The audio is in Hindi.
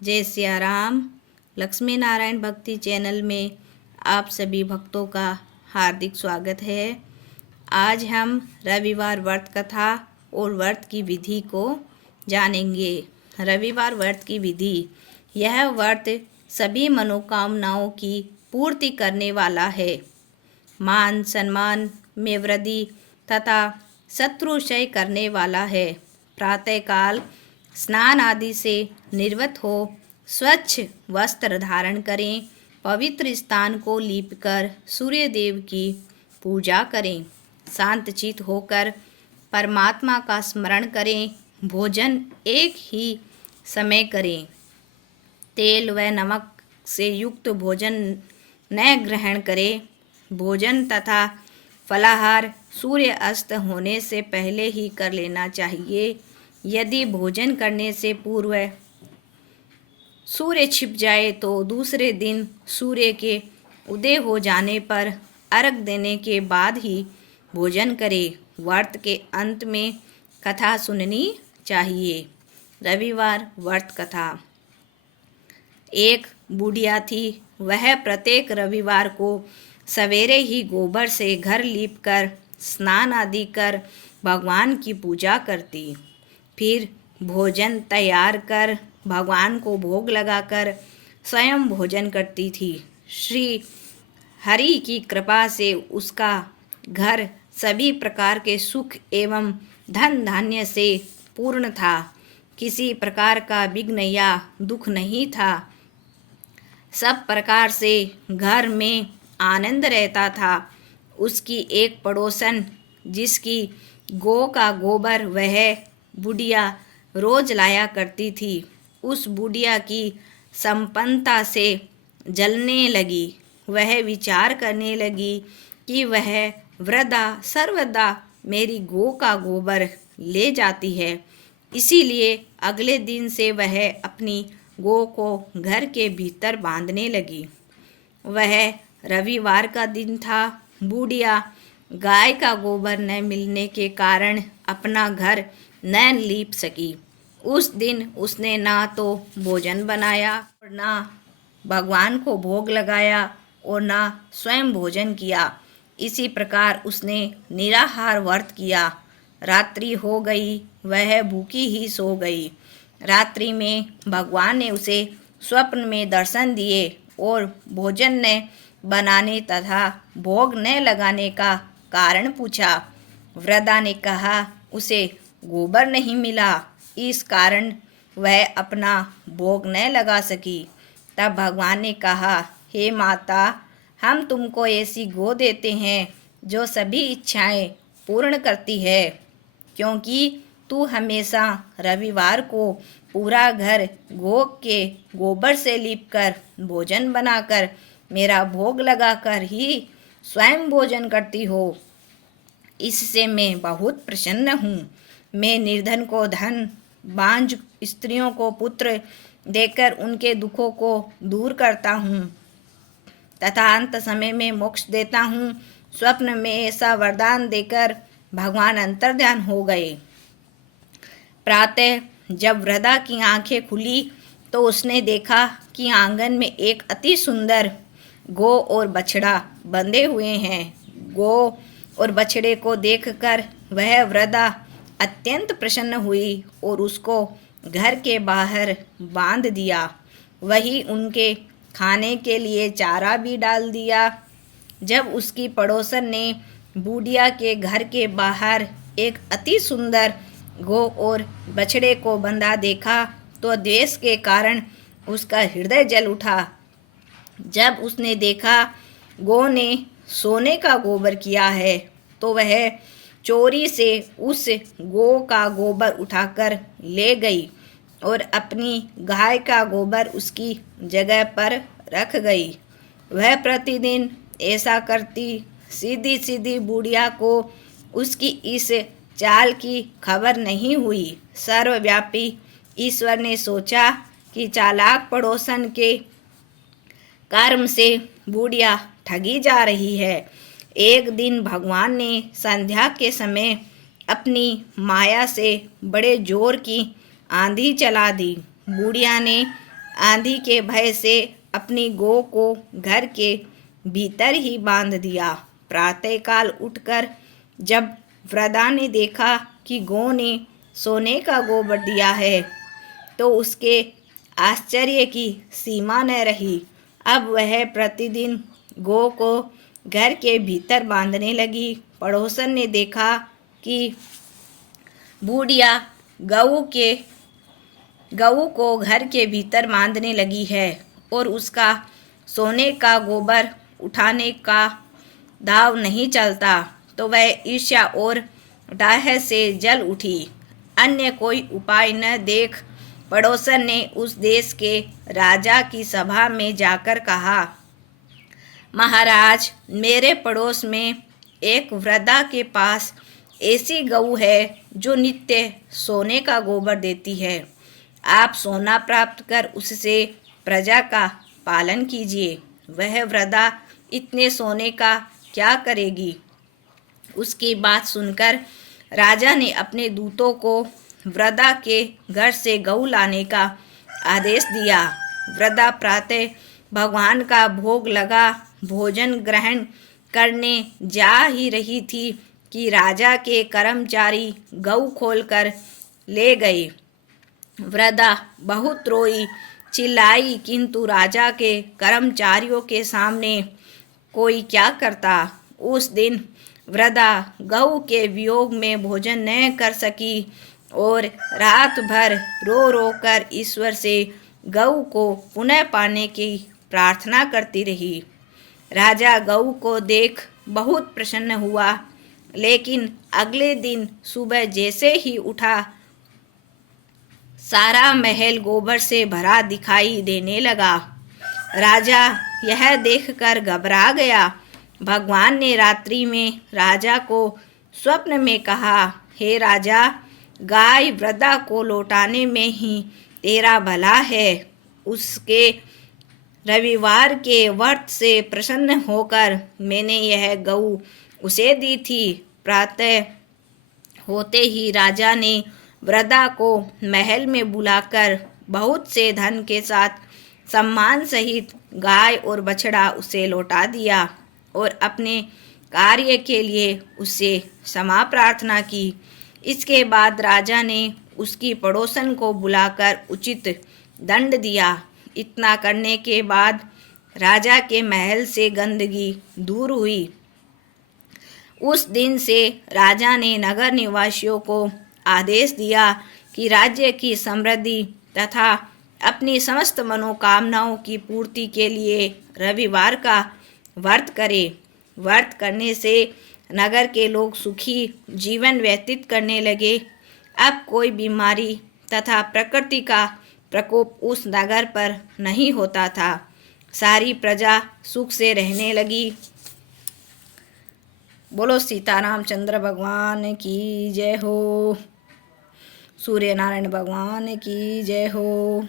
जय सिया राम। लक्ष्मी नारायण भक्ति चैनल में आप सभी भक्तों का हार्दिक स्वागत है। आज हम रविवार व्रत कथा और व्रत की विधि को जानेंगे। रविवार व्रत की विधि। यह व्रत सभी मनोकामनाओं की पूर्ति करने वाला है। मान सम्मान में वृद्धि तथा शत्रुक्षय करने वाला है। प्रातःकाल स्नान आदि से निर्वृत्त हो स्वच्छ वस्त्र धारण करें। पवित्र स्थान को लीपकर सूर्य देव की पूजा करें। शांतचित्त होकर परमात्मा का स्मरण करें। भोजन एक ही समय करें। तेल व नमक से युक्त भोजन न ग्रहण करें। भोजन तथा फलाहार सूर्य अस्त होने से पहले ही कर लेना चाहिए। यदि भोजन करने से पूर्व सूर्य छिप जाए तो दूसरे दिन सूर्य के उदय हो जाने पर अर्घ देने के बाद ही भोजन करें। व्रत के अंत में कथा सुननी चाहिए। रविवार व्रत कथा। एक बुढ़िया थी। वह प्रत्येक रविवार को सवेरे ही गोबर से घर लीपकर स्नान आदि कर भगवान की पूजा करती। फिर भोजन तैयार कर भगवान को भोग लगाकर स्वयं भोजन करती थी। श्री हरि की कृपा से उसका घर सभी प्रकार के सुख एवं धन धान्य से पूर्ण था। किसी प्रकार का विघ्न या दुख नहीं था। सब प्रकार से घर में आनंद रहता था। उसकी एक पड़ोसन जिसकी गौ का गोबर वह बुढ़िया रोज लाया करती थी, उस बुढ़िया की संपन्नता से जलने लगी। वह विचार करने लगी कि वह वृद्धा सर्वदा मेरी गौ का गोबर ले जाती है। इसीलिए अगले दिन से वह अपनी गौ को घर के भीतर बांधने लगी। वह रविवार का दिन था। बुढ़िया गाय का गोबर न मिलने के कारण अपना घर न लीप सकी। उस दिन उसने ना तो भोजन बनाया और ना भगवान को भोग लगाया और ना स्वयं भोजन किया। इसी प्रकार उसने निराहार व्रत किया। रात्रि हो गई। वह भूखी ही सो गई। रात्रि में भगवान ने उसे स्वप्न में दर्शन दिए और भोजन न बनाने तथा भोग न लगाने का कारण पूछा। वृद्धा ने कहा उसे गोबर नहीं मिला, इस कारण वह अपना भोग न लगा सकी। तब भगवान ने कहा, हे माता, हम तुमको ऐसी गौ देते हैं जो सभी इच्छाएं पूर्ण करती है, क्योंकि तू हमेशा रविवार को पूरा घर गौ के गोबर से लीपकर भोजन बनाकर मेरा भोग लगाकर ही स्वयं भोजन करती हो। इससे मैं बहुत प्रसन्न हूँ। मैं निर्धन को धन, बांझ स्त्रियों को पुत्र देकर उनके दुखों को दूर करता हूँ तथा अंत समय में मोक्ष देता हूँ। स्वप्न में ऐसा वरदान देकर भगवान अंतर्ध्यान हो गए। प्रातः जब वृद्धा की आंखें खुली तो उसने देखा कि आंगन में एक अति सुंदर गौ और बछड़ा बंधे हुए हैं। गौ और बछड़े को देखकर वह वृद्धा अत्यंत प्रसन्न हुई और उसको घर के बाहर बांध दिया। वही उनके खाने के लिए चारा भी डाल दिया। जब उसकी पड़ोसन ने बूढ़िया के घर के बाहर एक अति सुंदर गौ और बछड़े को बंधा देखा तो द्वेष के कारण उसका हृदय जल उठा। जब उसने देखा गौ ने सोने का गोबर किया है तो वह चोरी से उस गौ का गोबर उठाकर ले गई और अपनी गाय का गोबर उसकी जगह पर रख गई। वह प्रतिदिन ऐसा करती। सीधी सीधी बुढ़िया को उसकी इस चाल की खबर नहीं हुई। सर्वव्यापी ईश्वर ने सोचा कि चालाक पड़ोसन के कर्म से बुढ़िया ठगी जा रही है। एक दिन भगवान ने संध्या के समय अपनी माया से बड़े जोर की आंधी चला दी। बुढ़िया ने आंधी के भय से अपनी गौ को घर के भीतर ही बांध दिया। प्रातःकाल उठकर जब वृद्धा ने देखा कि गौ ने सोने का गोबर दिया है तो उसके आश्चर्य की सीमा न रही। अब वह प्रतिदिन गौ को घर के भीतर बांधने लगी। पड़ोसन ने देखा कि बूढ़िया गऊ को घर के भीतर बांधने लगी है और उसका सोने का गोबर उठाने का दाव नहीं चलता, तो वह ईर्ष्या और डाह से जल उठी। अन्य कोई उपाय न देख पड़ोसन ने उस देश के राजा की सभा में जाकर कहा, महाराज, मेरे पड़ोस में एक वृद्धा के पास ऐसी गऊ है जो नित्य सोने का गोबर देती है। आप सोना प्राप्त कर उससे प्रजा का पालन कीजिए। वह वृद्धा इतने सोने का क्या करेगी? उसकी बात सुनकर राजा ने अपने दूतों को वृद्धा के घर से गऊ लाने का आदेश दिया। वृद्धा प्रातः भगवान का भोग लगा भोजन ग्रहण करने जा ही रही थी कि राजा के कर्मचारी गऊ खोलकर ले गए। वृद्धा बहुत रोई चिल्लाई, किंतु राजा के कर्मचारियों के सामने कोई क्या करता। उस दिन वृद्धा गऊ के वियोग में भोजन न कर सकी और रात भर रो रो कर ईश्वर से गऊ को पुनः पाने की प्रार्थना करती रही। राजा गऊ को देख बहुत प्रसन्न हुआ, लेकिन अगले दिन सुबह जैसे ही उठा सारा महल गोबर से भरा दिखाई देने लगा। राजा यह देखकर घबरा गया। भगवान ने रात्रि में राजा को स्वप्न में कहा, हे राजा, गाय वृद्धा को लौटाने में ही तेरा भला है। उसके रविवार के व्रत से प्रसन्न होकर मैंने यह गऊ उसे दी थी। प्रातः होते ही राजा ने वृद्धा को महल में बुलाकर बहुत से धन के साथ सम्मान सहित गाय और बछड़ा उसे लौटा दिया और अपने कार्य के लिए उससे क्षमा प्रार्थना की। इसके बाद राजा ने उसकी पड़ोसन को बुलाकर उचित दंड दिया। इतना करने के बाद राजा के महल से गंदगी दूर हुई। उस दिन से राजा ने नगर निवासियों को आदेश दिया कि राज्य की समृद्धि तथा अपनी समस्त मनोकामनाओं की पूर्ति के लिए रविवार का व्रत करें। व्रत करने से नगर के लोग सुखी जीवन व्यतीत करने लगे। अब कोई बीमारी तथा प्रकृति का प्रकोप उस नगर पर नहीं होता था। सारी प्रजा सुख से रहने लगी। बोलो सीतारामचंद्र भगवान की जय हो। सूर्य नारायण भगवान की जय हो।